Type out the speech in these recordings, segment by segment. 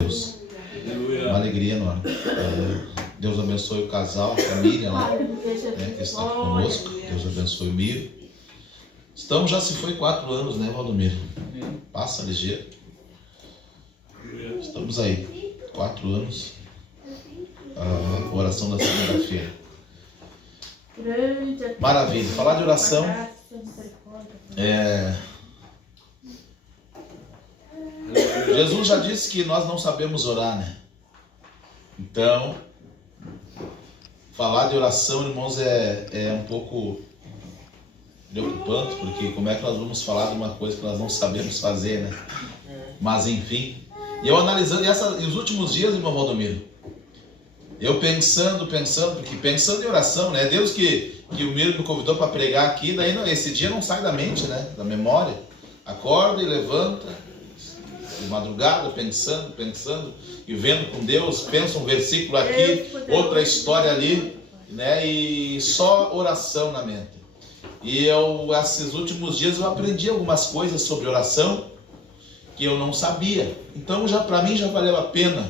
Deus. Uma alegria enorme. Deus abençoe o casal, a família, né, que está conosco. Deus abençoe o Miro. Estamos, já se foi 4 anos, né, Valdomiro? Passa ligeiro. Estamos aí, 4 anos. A oração da segunda-feira. Maravilha. Falar de oração Jesus já disse que nós não sabemos orar, né? Então, falar de oração, irmãos, é um pouco preocupante, porque como é que nós vamos falar de uma coisa que nós não sabemos fazer, né? Mas enfim, e eu analisando os últimos dias, irmão Valdomiro, eu pensando, porque pensando em oração, né? Deus que o Miro me convidou para pregar aqui, daí esse dia não sai da mente, né? Da memória. Acorda e levanta, de madrugada, pensando, e vendo com Deus, pensa um versículo aqui, outra história ali, né? E só oração na mente. E esses últimos dias eu aprendi algumas coisas sobre oração que eu não sabia. Então, para mim já valeu a pena,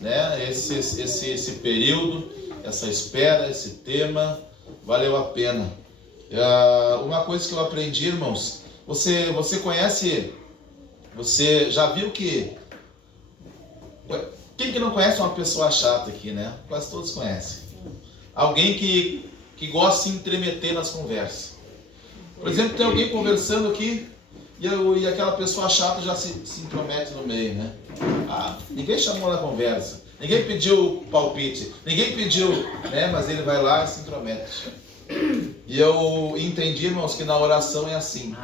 né? Esse período, essa espera, esse tema, valeu a pena. Uma coisa que eu aprendi, irmãos, você conhece, você já viu que... Quem que não conhece uma pessoa chata aqui, né? Quase todos conhecem. Alguém que gosta de se intrometer nas conversas. Por exemplo, tem alguém conversando aqui e aquela pessoa chata já se intromete no meio, né? Ninguém chamou na conversa, ninguém pediu palpite, ninguém pediu, né? Mas ele vai lá e se intromete. E eu entendi, irmãos, que na oração é assim.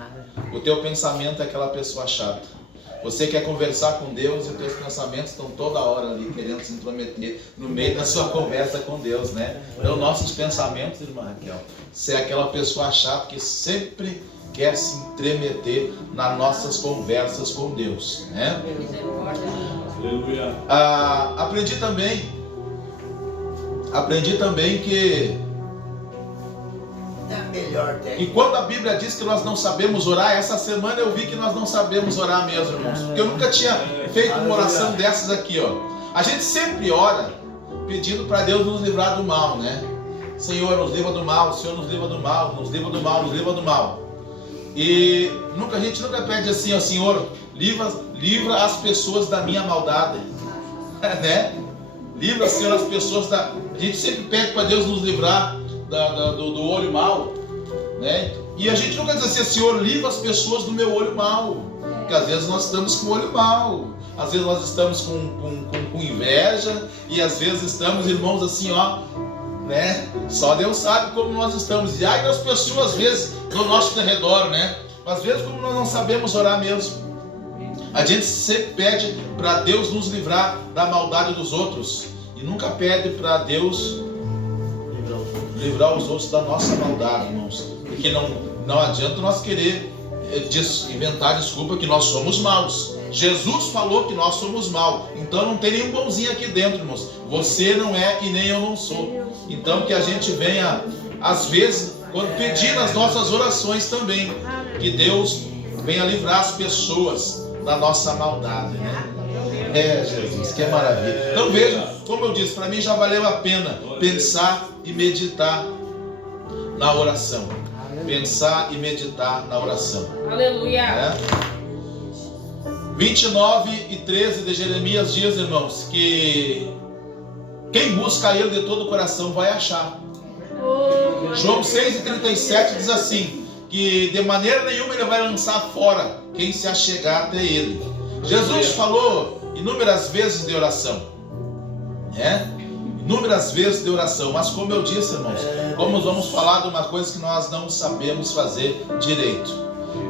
O teu pensamento é aquela pessoa chata. Você quer conversar com Deus e os teus pensamentos estão toda hora ali querendo se intrometer no meio da sua conversa com Deus, né? Então, nossos pensamentos, irmã Raquel, você é aquela pessoa chata que sempre quer se intrometer nas nossas conversas com Deus, né? Aprendi também que e quando a Bíblia diz que nós não sabemos orar, essa semana eu vi que nós não sabemos orar mesmo, irmãos. Porque eu nunca tinha feito uma oração dessas aqui, ó. A gente sempre ora pedindo para Deus nos livrar do mal, né? Senhor, nos livra do mal, Senhor, nos livra do mal, nos livra do mal, nos livra do mal. E a gente nunca pede assim, ó, Senhor, livra as pessoas da minha maldade, né? Livra, Senhor, as pessoas da... A gente sempre pede para Deus nos livrar do olho mau, né? E a gente nunca diz assim, Senhor, livra as pessoas do meu olho mau, porque às vezes nós estamos com o olho mau, às vezes nós estamos com inveja, e às vezes estamos, irmãos, assim, ó, né? Só Deus sabe como nós estamos, e aí as pessoas às vezes do nosso redor, né? Às vezes como nós não sabemos orar mesmo, a gente sempre pede para Deus nos livrar da maldade dos outros, e nunca pede para Deus livrar os outros da nossa maldade, irmãos. Porque não adianta nós querer inventar desculpa que nós somos maus. Jesus falou que nós somos maus. Então não tem nenhum bonzinho aqui dentro, irmãos. Você não é e nem eu não sou. Então que a gente venha, às vezes, quando pedir nas nossas orações também, que Deus venha livrar as pessoas da nossa maldade, né? Jesus, que maravilha. Então veja, como eu disse, para mim já valeu a pena pensar e meditar na oração. Pensar e meditar na oração. Aleluia. 29 e 13 de Jeremias diz, irmãos, que quem busca Ele de todo o coração vai achar. João 6,37 diz assim, que de maneira nenhuma Ele vai lançar fora quem se achegar até Ele. Jesus falou inúmeras vezes de oração, né? Inúmeras vezes de oração, mas como eu disse, irmãos, como vamos falar de uma coisa que nós não sabemos fazer direito,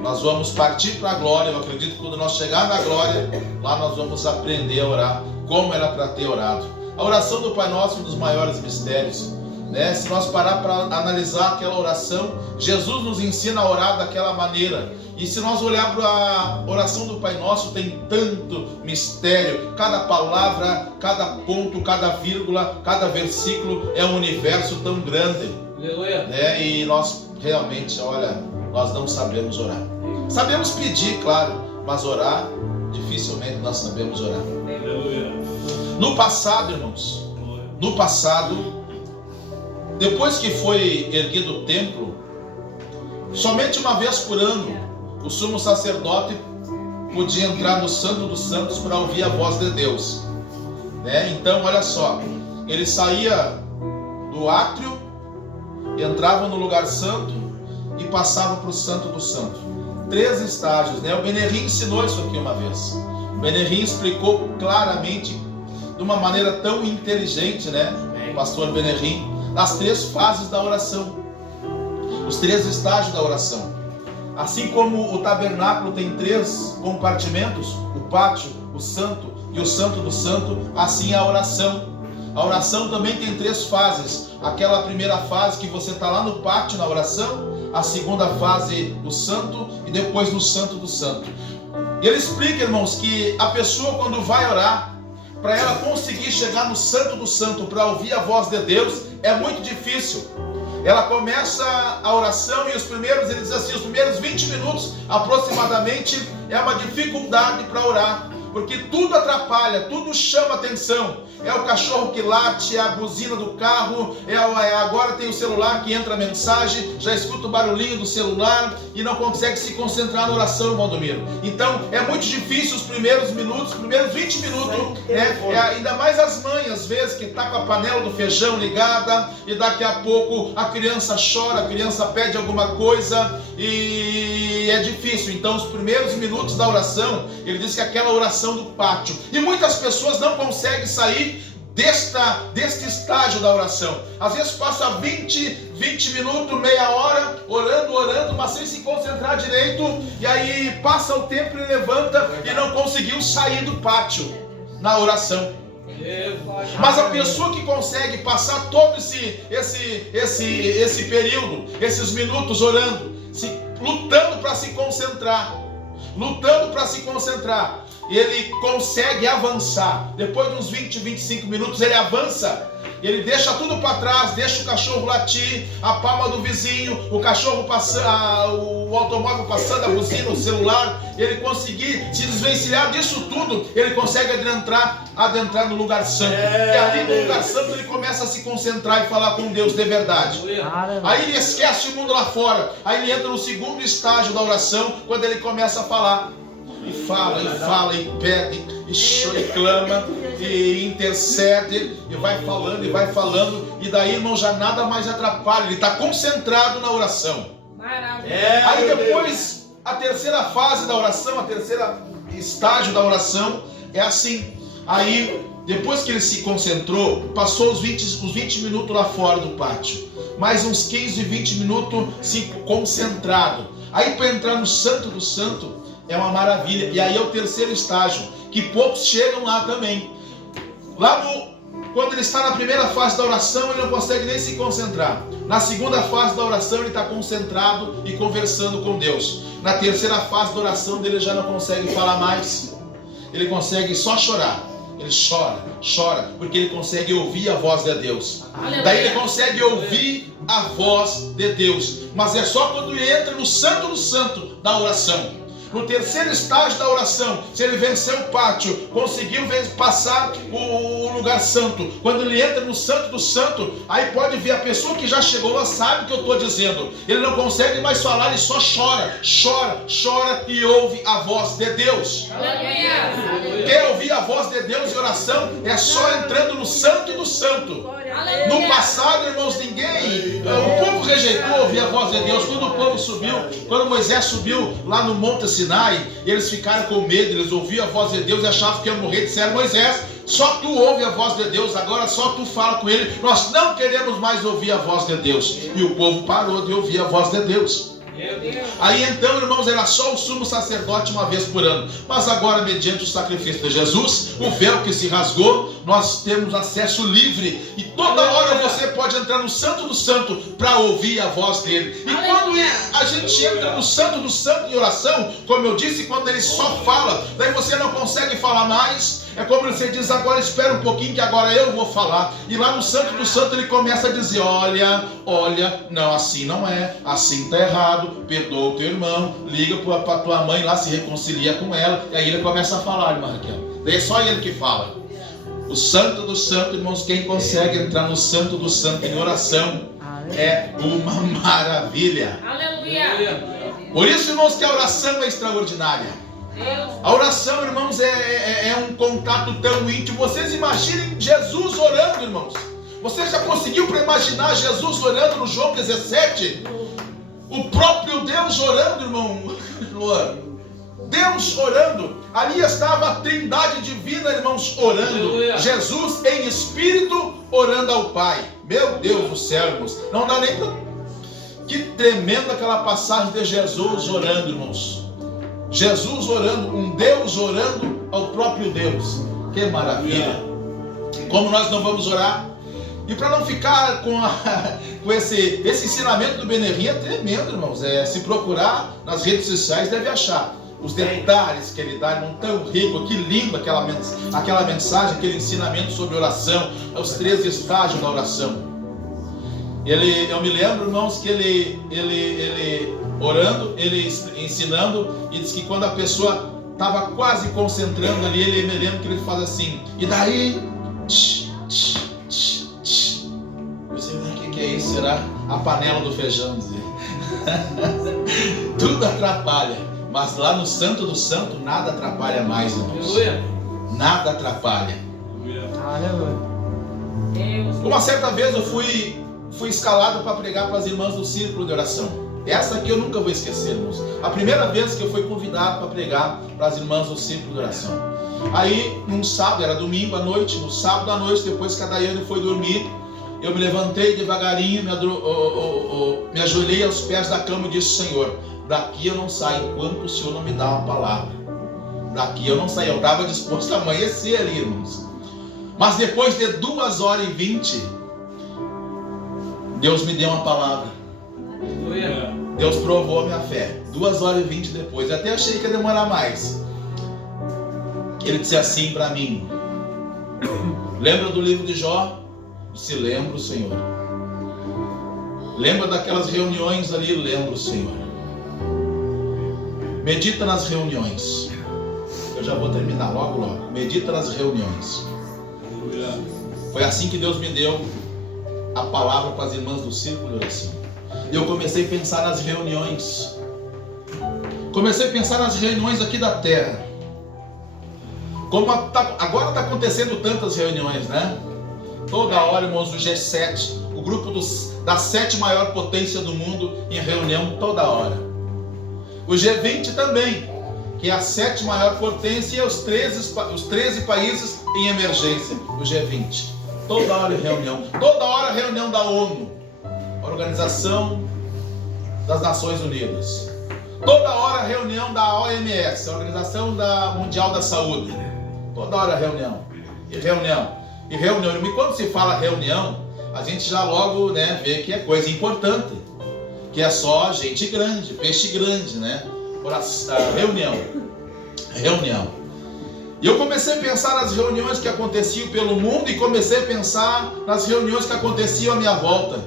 nós vamos partir para a glória. Eu acredito que quando nós chegar na glória, lá nós vamos aprender a orar como era para ter orado. A oração do Pai Nosso é um dos maiores mistérios, né? Se nós parar para analisar aquela oração, Jesus nos ensina a orar daquela maneira. E se nós olhar para a oração do Pai Nosso, tem tanto mistério. Cada palavra, cada ponto, cada vírgula, cada versículo é um universo tão grande, né? E nós realmente, olha, nós não sabemos orar. Sabemos pedir, claro, mas orar, dificilmente nós sabemos orar. No passado, irmãos, depois que foi erguido o templo, somente uma vez por ano o sumo sacerdote podia entrar no Santo dos Santos para ouvir a voz de Deus, né? Então, olha só, ele saía do átrio, entrava no lugar santo e passava para o Santo dos Santos. 3 estágios, né? O Benerrim ensinou isso aqui uma vez. O Benerrim explicou claramente, de uma maneira tão inteligente, né? O pastor Benerrim, as 3 fases da oração, os 3 estágios da oração. Assim como o tabernáculo tem 3 compartimentos, o pátio, o santo e o Santo do Santo, assim é a oração. A oração também tem 3 fases. Aquela primeira fase que você está lá no pátio na oração, a segunda fase o santo e depois no Santo do Santo. E ele explica, irmãos, que a pessoa quando vai orar, para ela conseguir chegar no Santo do Santo, para ouvir a voz de Deus, é muito difícil. Ela começa a oração e ele diz assim, os primeiros 20 minutos aproximadamente é uma dificuldade para orar, porque tudo atrapalha, tudo chama atenção. É o cachorro que late, é a buzina do carro, agora tem o celular que entra a mensagem, já escuta o barulhinho do celular e não consegue se concentrar na oração, irmão Domiro. Então é muito difícil os primeiros minutos, os primeiros 20 minutos, né? Ainda mais as mães, às vezes, que está com a panela do feijão ligada e daqui a pouco a criança chora, a criança pede alguma coisa e é difícil. Então os primeiros minutos da oração, ele diz que é aquela oração do pátio. E muitas pessoas não conseguem sair deste estágio da oração. Às vezes passa 20 minutos, meia hora, orando, mas sem se concentrar direito, e aí passa o tempo e levanta e não conseguiu sair do pátio na oração. Mas a pessoa que consegue passar todo esse período, esses minutos orando, lutando para se concentrar, ele consegue avançar. Depois de uns 20, 25 minutos ele avança, ele deixa tudo para trás, deixa o cachorro latir, a palma do vizinho, o cachorro passando, o automóvel passando, a buzina, o celular. Ele conseguir se desvencilhar disso tudo, ele consegue adentrar no lugar santo. E ali no lugar santo ele começa a se concentrar e falar com Deus de verdade. Aí ele esquece o mundo lá fora. Aí ele entra no segundo estágio da oração, quando ele começa a falar. E fala, e pede, e chora, e clama, e intercede, e vai falando, e daí, irmão, já nada mais atrapalha, ele está concentrado na oração. Aí depois, a terceira fase da oração, a terceira estágio da oração, é assim. Aí, depois que ele se concentrou, passou os 20 minutos lá fora do pátio, mais uns 15, 20 minutos se concentrado. Aí, para entrar no Santo do Santo, é uma maravilha. E aí é o terceiro estágio, que poucos chegam lá também. Quando ele está na primeira fase da oração, ele não consegue nem se concentrar. Na segunda fase da oração, ele está concentrado e conversando com Deus. Na terceira fase da oração dele, já não consegue falar mais. Ele consegue só chorar. Ele chora, porque ele consegue ouvir a voz de Deus. Daí ele consegue ouvir a voz de Deus. Mas é só quando ele entra no Santo do Santo da oração. No terceiro estágio da oração, se ele venceu o pátio, conseguiu passar o lugar santo, quando ele entra no Santo do Santo, aí pode ver, a pessoa que já chegou lá sabe o que eu estou dizendo. Ele não consegue mais falar, ele só chora e ouve a voz de Deus. Quer ouvir a voz de Deus em oração? É só entrando no Santo do Santo. No passado, irmãos, o povo rejeitou ouvir a voz de Deus. Quando o povo subiu, quando Moisés subiu lá no Monte Sinai, eles ficaram com medo, eles ouviam a voz de Deus e achavam que iam morrer. Disseram: Moisés, só tu ouve a voz de Deus, agora só tu fala com ele, nós não queremos mais ouvir a voz de Deus. E o povo parou de ouvir a voz de Deus. Aí então, irmãos, era só o sumo sacerdote uma vez por ano. Mas agora, mediante o sacrifício de Jesus, o véu que se rasgou, nós temos acesso livre. E toda hora você pode entrar no Santo do Santo para ouvir a voz dele. E quando a gente entra no Santo do Santo em oração, como eu disse, quando ele só fala, daí você não consegue falar mais. É como você diz: agora espera um pouquinho que agora eu vou falar. E lá no Santo do Santo ele começa a dizer: olha, não, assim não é, assim está errado, perdoa o teu irmão, liga para tua mãe lá, se reconcilia com ela. E aí ele começa a falar, irmã Raquel. Daí é só ele que fala. O Santo do Santo, irmãos, quem consegue entrar no Santo do Santo em oração é uma maravilha. Aleluia. Por isso, irmãos, que a oração é extraordinária. A oração, irmãos, é um contato tão íntimo. Vocês imaginem Jesus orando, irmãos. Você já conseguiu para imaginar Jesus orando no João 17? O próprio Deus orando, irmão. Deus orando. Ali estava a Trindade divina, irmãos, orando. Aleluia. Jesus em espírito orando ao Pai. Meu Deus do céu, irmãos. Não dá nem para... Que tremenda aquela passagem de Jesus orando, irmãos. Jesus orando, um Deus orando ao próprio Deus. Que maravilha. Como nós não vamos orar? E para não ficar com esse ensinamento do Benerrim é tremendo, irmãos. Se procurar nas redes sociais, deve achar os detalhes que ele dá, irmão, tão rico. Que lindo aquela mensagem, aquele ensinamento sobre oração, os 13 estágios da oração. Eu me lembro, irmãos, que ele orando, ele ensinando, e diz que quando a pessoa estava quase concentrando ali, ele me lembra que ele faz assim, e daí, você vê o que é isso? Será a panela do feijão, dizer. Tudo atrapalha, mas lá no Santo do Santo nada atrapalha mais, irmãos. Nada atrapalha. Uma certa vez eu fui escalado para pregar para as irmãs do círculo de oração. Essa aqui eu nunca vou esquecer, irmãos. A primeira vez que eu fui convidado para pregar para as irmãs do círculo de oração. Aí, num sábado, era domingo à noite, no sábado à noite, depois que a Daiane foi dormir, eu me levantei devagarinho, me ajoelhei aos pés da cama e disse: Senhor, daqui eu não saio enquanto o Senhor não me dá uma palavra. Daqui eu não saio. Eu estava disposto a amanhecer ali, irmãos. Mas depois de 2h20, Deus me deu uma palavra. Deus provou a minha fé. 2h20 depois. Eu até achei que ia demorar mais. Ele disse assim para mim: lembra do livro de Jó? Eu disse: lembro, Senhor. Lembra daquelas reuniões ali? Lembro, Senhor. Medita nas reuniões. Eu já vou terminar logo. Medita nas reuniões. Foi assim que Deus me deu a palavra para as irmãs do círculo de oração. Eu comecei a pensar nas reuniões. Comecei a pensar nas reuniões aqui da terra. Agora está acontecendo tantas reuniões, né? Toda hora, irmãos, o G7, o grupo da 7ª maior potência do mundo, em reunião toda hora. O G20 também, que é a 7ª maior potência, e os 13 países em emergência. O G20. Toda hora reunião. Toda hora reunião da ONU, Organização das Nações Unidas. Toda hora reunião da OMS, Organização Mundial da Saúde. Toda hora reunião. E reunião. E reunião. E quando se fala reunião, a gente já logo, né, vê que é coisa importante. Que é só gente grande, peixe grande, né? Reunião. Reunião. E eu comecei a pensar nas reuniões que aconteciam pelo mundo e comecei a pensar nas reuniões que aconteciam à minha volta.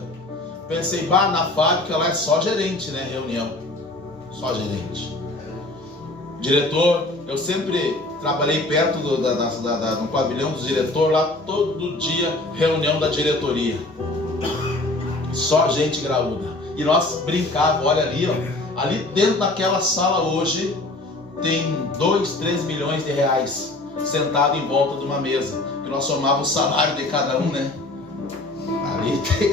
Pensei, na fábrica lá é só gerente, né? Reunião. Só gerente. Diretor, eu sempre trabalhei perto no pavilhão do diretor, lá todo dia reunião da diretoria. Só gente graúda. E nós brincávamos, olha ali, ó. Ali dentro daquela sala hoje tem 2, 3 milhões de reais sentado em volta de uma mesa. E nós somávamos o salário de cada um, né?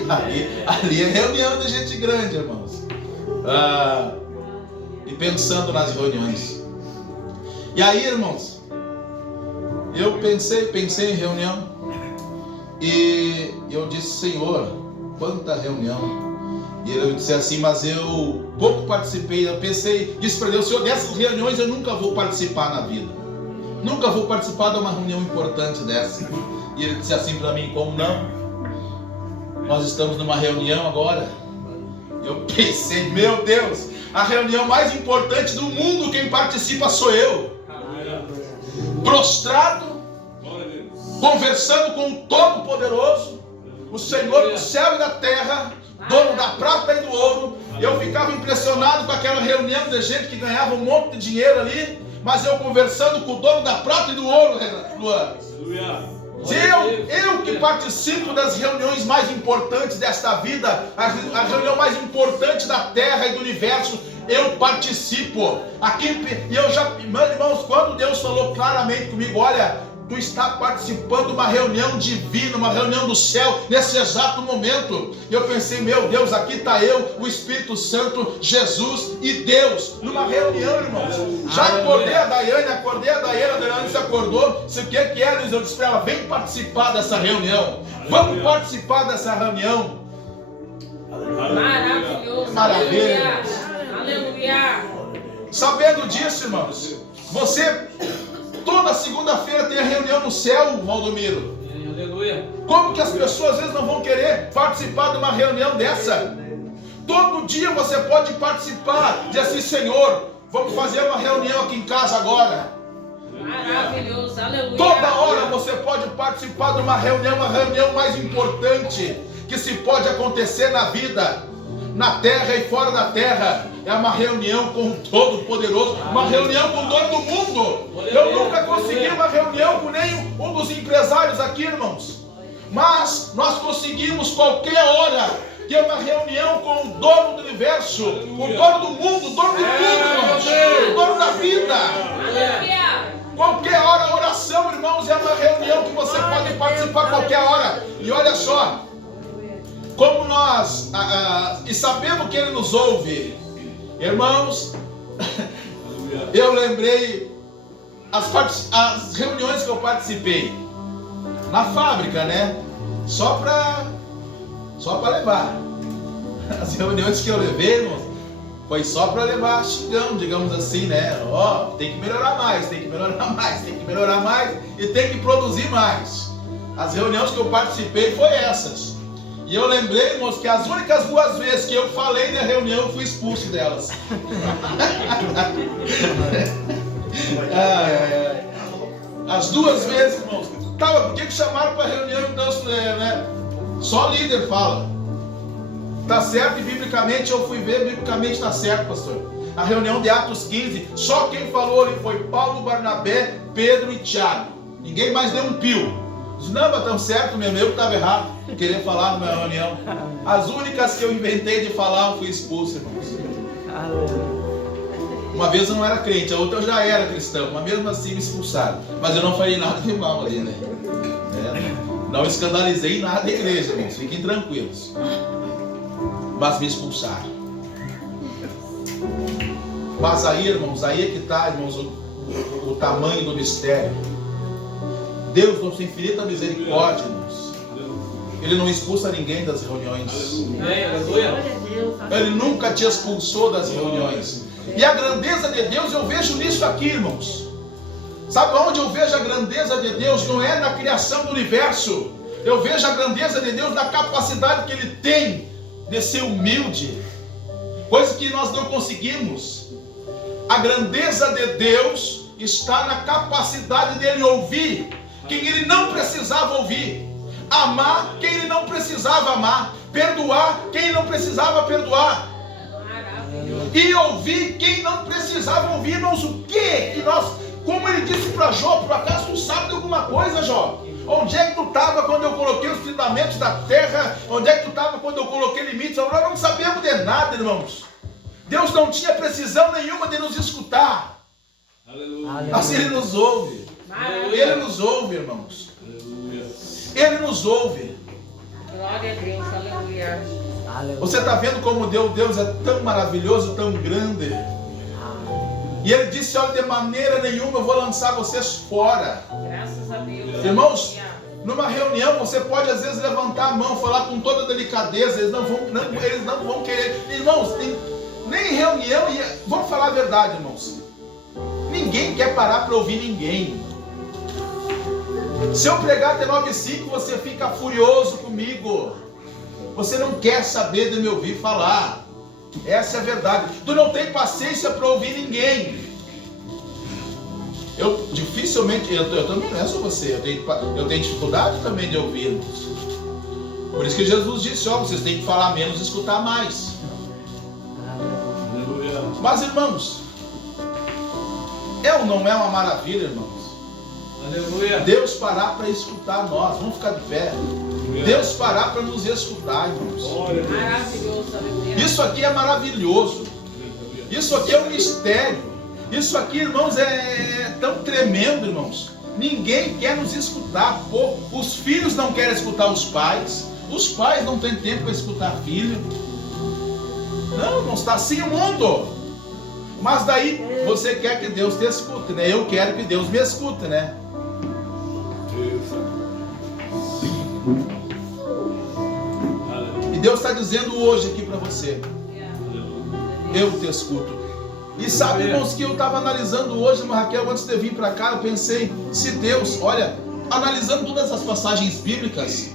Ali é reunião de gente grande, irmãos. E pensando nas reuniões. E aí, irmãos, eu pensei em reunião. E eu disse: Senhor, quanta reunião. E ele disse assim: mas eu pouco participei. Eu pensei, disse para Deus: Senhor, dessas reuniões eu nunca vou participar na vida. Nunca vou participar de uma reunião importante dessa. E ele disse assim para mim: como não? Nós estamos numa reunião agora. Eu pensei: meu Deus, a reunião mais importante do mundo, quem participa sou eu. Prostrado, conversando com o Todo-Poderoso, o Senhor do céu e da terra, dono da prata e do ouro. Eu ficava impressionado com aquela reunião de gente que ganhava um monte de dinheiro ali, mas eu conversando com o dono da prata e do ouro, Luan. Sim, que participo das reuniões mais importantes desta vida, a reunião mais importante da terra e do universo, eu participo. Aqui, e eu já, irmãos, quando Deus falou claramente comigo, olha, tu está participando de uma reunião divina, uma reunião do céu, nesse exato momento. Eu pensei, meu Deus, aqui está eu, o Espírito Santo, Jesus e Deus, numa reunião, irmãos. Já acordei a Daiane se acordou. Se o que é, Luiz? Eu disse para ela, vem participar dessa reunião. Vamos participar dessa reunião. Maravilhoso. Maravilha. Aleluia. Sabendo disso, irmãos, você... Toda segunda-feira tem a reunião no céu, Valdomiro. Aleluia. Como que as pessoas às vezes não vão querer participar de uma reunião dessa? Todo dia você pode participar. Diz assim, Senhor, vamos fazer uma reunião aqui em casa agora. Maravilhoso, aleluia. Toda hora você pode participar de uma reunião mais importante que se pode acontecer na vida, na terra e fora da terra. É uma reunião com o Todo-Poderoso, uma reunião com o dono do mundo. Eu nunca consegui uma reunião com nenhum dos empresários aqui, irmãos. Mas nós conseguimos qualquer hora ter uma reunião com o dono do universo, o dono do mundo, o dono de tudo, irmãos, o dono da vida. Qualquer hora, a oração, irmãos, é uma reunião que você pode participar qualquer hora. E olha só, como nós e sabemos que Ele nos ouve, irmãos, eu lembrei as reuniões que eu participei na fábrica, né? Só para levar. As reuniões que eu levei, irmãos, foi só para levar xingão, digamos assim, né? Ó, tem que melhorar mais, tem que melhorar mais, tem que melhorar mais e tem que produzir mais. As reuniões que eu participei foi essas. E eu lembrei, irmãos, que as únicas 2 vezes que eu falei na reunião, eu fui expulso delas. As 2 vezes, irmãos. Tá, por que chamaram para a reunião, então, né? Só líder fala. Tá certo, e biblicamente, eu fui ver, biblicamente está certo, pastor. A reunião de Atos 15, só quem falou ali foi Paulo, Barnabé, Pedro e Tiago. Ninguém mais deu um pio. Disse, não, mas tão certo mesmo, eu que estava errado, querer falar numa reunião. As únicas que eu inventei de falar, eu fui expulso, irmãos. Uma vez eu não era crente, a outra eu já era cristão, mas mesmo assim me expulsaram. Mas eu não falei nada de mal ali, né? Não escandalizei nada da igreja, irmãos, fiquem tranquilos. Mas me expulsaram. Mas aí, irmãos, aí é que está, irmãos, o tamanho do mistério. Deus, com sua infinita misericórdia, irmãos, Ele não expulsa ninguém das reuniões. Ele nunca te expulsou das reuniões. E a grandeza de Deus eu vejo nisso aqui, irmãos. Sabe onde eu vejo a grandeza de Deus? Não é na criação do universo. Eu vejo a grandeza de Deus na capacidade que Ele tem de ser humilde, coisa que nós não conseguimos. A grandeza de Deus está na capacidade dele ouvir quem ele não precisava ouvir, amar quem ele não precisava amar, perdoar quem ele não precisava perdoar, e ouvir quem não precisava ouvir. Irmãos, o que nós, como ele disse para Jó, por acaso tu sabe de alguma coisa, Jó? Onde é que tu estava quando eu coloquei os fundamentos da terra? Onde é que tu estava quando eu coloquei limites? Nós não sabemos de nada, irmãos. Deus não tinha precisão nenhuma de nos escutar. Aleluia. Assim Ele nos ouve. Aleluia. Ele nos ouve, irmãos. Aleluia. Ele nos ouve. Glória a Deus, aleluia. Você está vendo como Deus é tão maravilhoso, tão grande? E Ele disse, olha, de maneira nenhuma eu vou lançar vocês fora. Graças a Deus. Irmãos, numa reunião você pode às vezes levantar a mão, falar com toda delicadeza, eles não vão querer. Irmãos, nem reunião, vamos falar a verdade, irmãos. Ninguém quer parar para ouvir ninguém. Se eu pregar até 9h05, você fica furioso comigo. Você não quer saber de me ouvir falar. Essa é a verdade. Tu não tem paciência para ouvir ninguém. Eu dificilmente, eu também não sou você. Eu tenho dificuldade também de ouvir. Por isso que Jesus disse, ó, vocês têm que falar menos e escutar mais. Mas, irmãos, não é uma maravilha, irmãos? Aleluia. Deus parar para escutar nós. Vamos ficar de pé. Deus parar para nos escutar, irmãos. Maravilhoso, aleluia. Isso aqui é maravilhoso. Isso aqui é um mistério. Isso aqui, irmãos, é tão tremendo, irmãos. Ninguém quer nos escutar. Pô, os filhos não querem escutar os pais. Os pais não têm tempo para escutar filho. Não, irmãos, está assim o mundo. Mas daí você quer que Deus te escute, né? Eu quero que Deus me escute, né? E Deus está dizendo hoje aqui para você: eu te escuto. E sabe, irmãos, que eu estava analisando hoje, Raquel, antes de vir para cá, eu pensei, se Deus, olha, analisando todas as passagens bíblicas,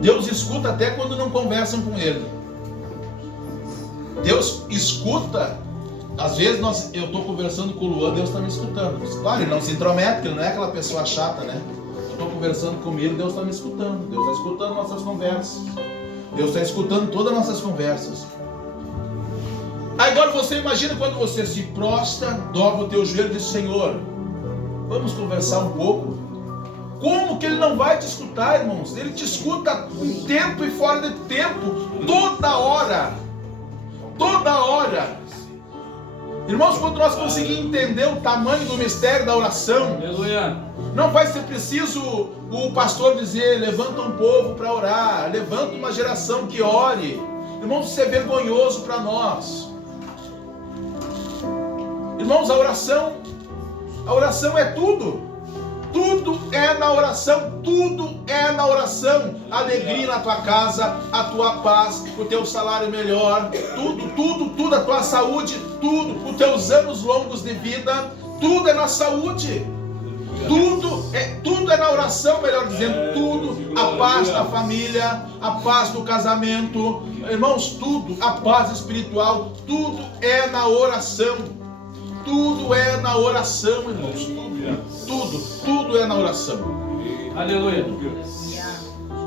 Deus escuta até quando não conversam com Ele. Deus escuta, às vezes eu estou conversando com o Luan, Deus está me escutando. Claro, Ele não se intromete, porque Ele não é aquela pessoa chata, né? Eu estou conversando comigo, Deus está me escutando. Deus está escutando nossas conversas. Deus está escutando todas as nossas conversas. Agora você imagina quando você se prostra, dobra o teu joelho e diz: Senhor, vamos conversar um pouco. Como que Ele não vai te escutar, irmãos? Ele te escuta em tempo e fora de tempo, toda hora. Toda hora. Irmãos, quando nós conseguimos entender o tamanho do mistério da oração, Aleluia. não vai ser preciso o pastor dizer: levanta um povo para orar, levanta uma geração que ore. Irmãos, isso é vergonhoso para nós. Irmãos, a oração é tudo. Tudo é na oração, tudo é na oração. Alegria na tua casa, a tua paz, o teu salário melhor, tudo, a tua saúde, tudo, os teus anos longos de vida, tudo é na saúde. Tudo é na oração, melhor dizendo, tudo, a paz da família, a paz do casamento, irmãos, tudo, a paz espiritual, tudo é na oração. Tudo é na oração, irmãos. Tudo é na oração. Aleluia.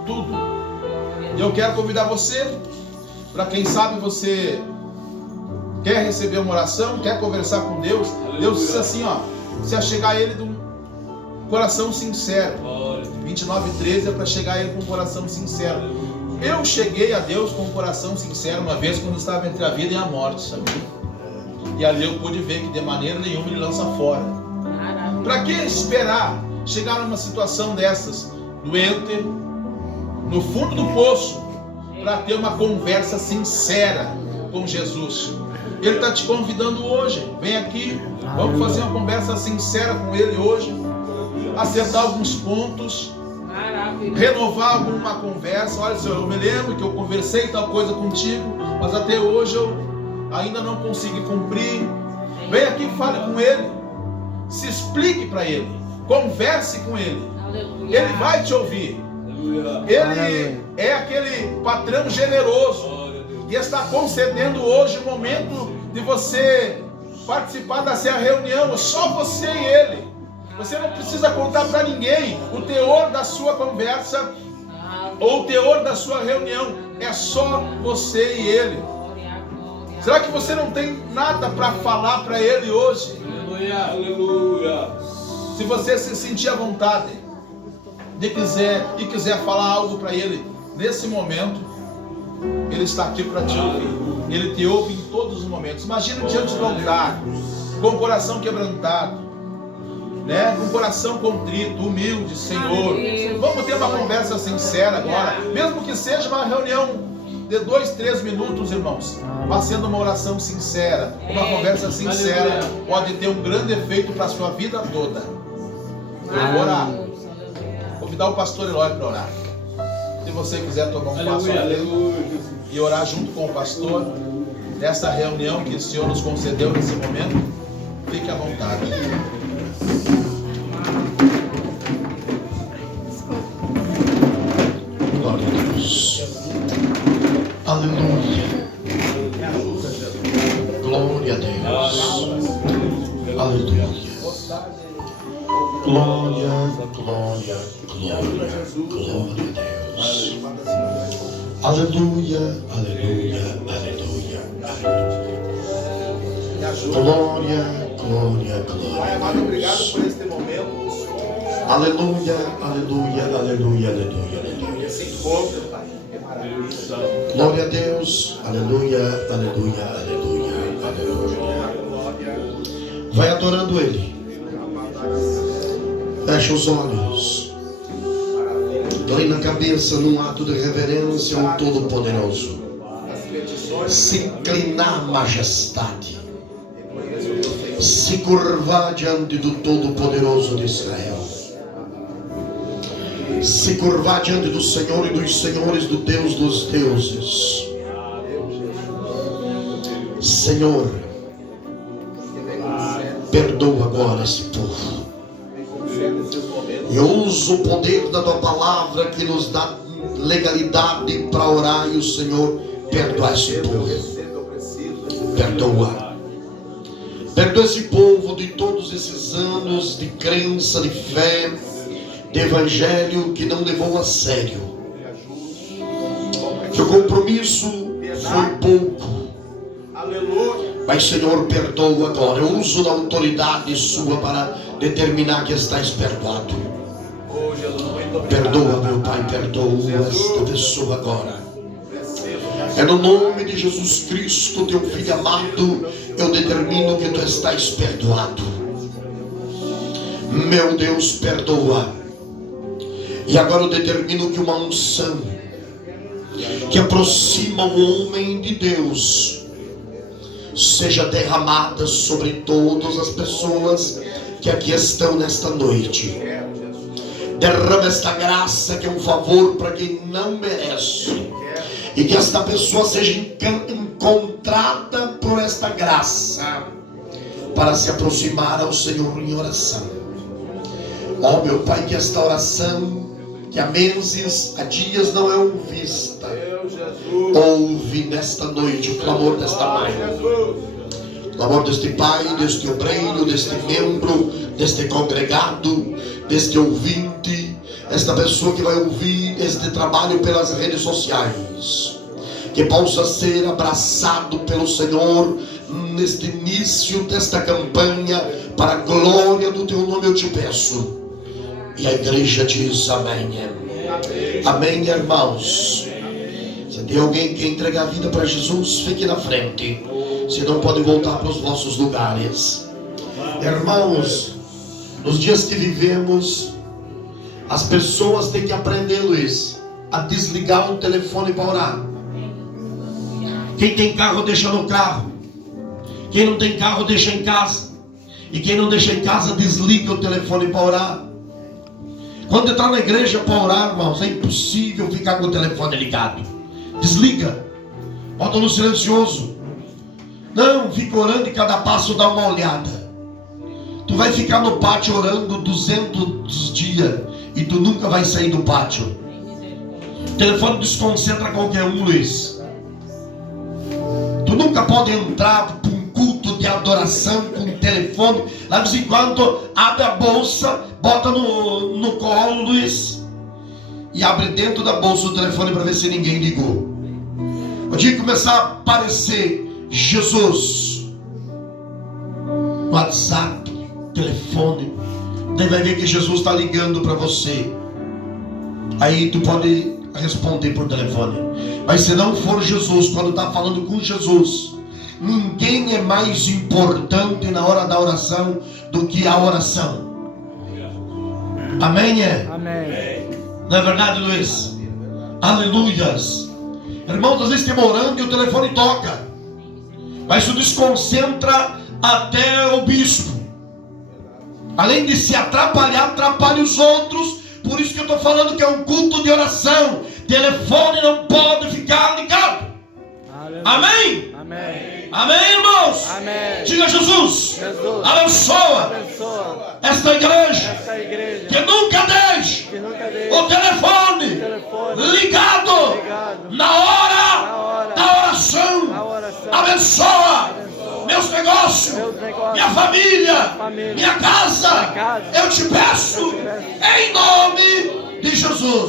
Tudo. E eu quero convidar você, para quem sabe você quer receber uma oração, quer conversar com Deus. Deus disse assim, ó, se chegar a Ele de um coração sincero. 29:13 é para chegar a Ele com um coração sincero. Eu cheguei a Deus com um coração sincero uma vez quando estava entre a vida e a morte, sabia? E ali eu pude ver que de maneira nenhuma Ele lança fora. Para que esperar chegar numa situação dessas, doente, no fundo do poço, para ter uma conversa sincera com Jesus? Ele está te convidando hoje. Vem aqui, vamos fazer uma conversa sincera com Ele hoje, acertar alguns pontos, renovar alguma conversa. Olha, Senhor, eu me lembro que eu conversei tal coisa contigo, mas até hoje eu ainda não consegui cumprir. Vem aqui e fale com Ele. Se explique para Ele. Converse com Ele. Aleluia. Ele vai te ouvir. Ele é aquele patrão generoso e está concedendo hoje o momento de você participar dessa reunião. Só você e Ele. Você não precisa contar para ninguém o teor da sua conversa ou o teor da sua reunião. É só você e Ele. Será que você não tem nada para falar para Ele hoje? Aleluia. Aleluia. Se você se sentir à vontade de quiser falar algo para Ele nesse momento, Ele está aqui para te ouvir. Ele te ouve em todos os momentos. Imagina diante do altar, com o coração quebrantado, né? Com o coração contrito, humilde, Senhor. Vamos ter uma conversa sincera agora, mesmo que seja uma reunião de 2-3 minutos, irmãos, mas sendo uma oração sincera, uma conversa sincera, pode ter um grande efeito para a sua vida toda. Eu vou orar. Convidar o pastor Eloy para orar. Se você quiser tomar um passo à frente e orar junto com o pastor nessa reunião que o Senhor nos concedeu nesse momento, fique à vontade. Glória a Deus. Aleluia. Glória a Deus. Aleluia. Glória, glória, glória, glória a Deus. Aleluia, aleluia, aleluia, aleluia. Glória, glória, glória. Pai amado, obrigado por este momento. Aleluia, aleluia, aleluia, aleluia, aleluia. Esse encontro, Pai, é maravilhoso. Glória a Deus. Aleluia, aleluia, aleluia, aleluia. Vai adorando Ele. Fecha os olhos. Inclina a cabeça num ato de reverência ao Todo-Poderoso. Se inclinar à majestade. Se curvar diante do Todo-Poderoso de Israel. Se curvar diante do Senhor e dos senhores, do Deus dos deuses. Senhor, perdoa agora esse povo. Eu uso o poder da tua palavra que nos dá legalidade para orar, e o Senhor perdoa esse povo. Perdoa. Perdoa esse povo de todos esses anos de crença, de fé, de evangelho que não levou a sério. Que o compromisso foi pouco. Mas, Senhor, perdoa agora. Eu uso da autoridade sua para determinar que estás perdoado. Perdoa, meu Pai, perdoa esta pessoa agora. É no nome de Jesus Cristo, teu Filho amado, eu determino que tu estás perdoado. Meu Deus, perdoa. E agora eu determino que uma unção que aproxima o homem de Deus seja derramada sobre todas as pessoas que aqui estão nesta noite. Derrama esta graça que é um favor para quem não merece. E que esta pessoa seja encontrada por esta graça para se aproximar ao Senhor em oração. Ó meu Pai, que esta oração que há meses, há dias não é ouvista, ouve nesta noite o clamor desta mãe, o clamor deste pai, deste obreiro, deste membro, deste congregado, deste ouvinte, esta pessoa que vai ouvir este trabalho pelas redes sociais, que possa ser abraçado pelo Senhor neste início desta campanha, para a glória do teu nome eu te peço. E a igreja diz amém. Amém, irmãos. Se tem alguém que quer entregar a vida para Jesus, fique na frente. Se não, pode voltar para os vossos lugares. Irmãos, nos dias que vivemos, as pessoas têm que aprender, Luiz, a desligar o telefone para orar. Quem tem carro, deixa no carro. Quem não tem carro, deixa em casa. E quem não deixa em casa, desliga o telefone para orar. Quando entrar na igreja para orar, irmãos, é impossível ficar com o telefone ligado. Desliga. Bota no silencioso. Não, fica orando e cada passo dá uma olhada. Tu vai ficar no pátio orando 200 dias e tu nunca vai sair do pátio. O telefone desconcentra qualquer um, Luiz. Tu nunca pode entrar para um culto de adoração com o telefone. Lá de vez em quando abre a bolsa, bota no colo, Luiz, e abre dentro da bolsa o telefone para ver se ninguém ligou. O dia que começar a aparecer Jesus no WhatsApp, telefone, daí vai ver que Jesus está ligando para você. Aí tu pode responder por telefone. Mas se não for Jesus, quando está falando com Jesus, ninguém é mais importante na hora da oração do que a oração. Amém? Amém. Não é verdade, Luiz? Aleluias. Irmãos, às vezes estamos orando e o telefone toca, mas isso desconcentra até o bispo. Além de se atrapalhar, atrapalha os outros. Por isso que eu estou falando que é um culto de oração. Telefone não pode ficar ligado. Amém? Amém. Amém, irmãos? Amém. Diga Jesus. Jesus, abençoa esta igreja, que nunca deixe o telefone ligado na hora da oração. Abençoa meus negócios, minha família, minha casa. Eu te peço em nome de Jesus.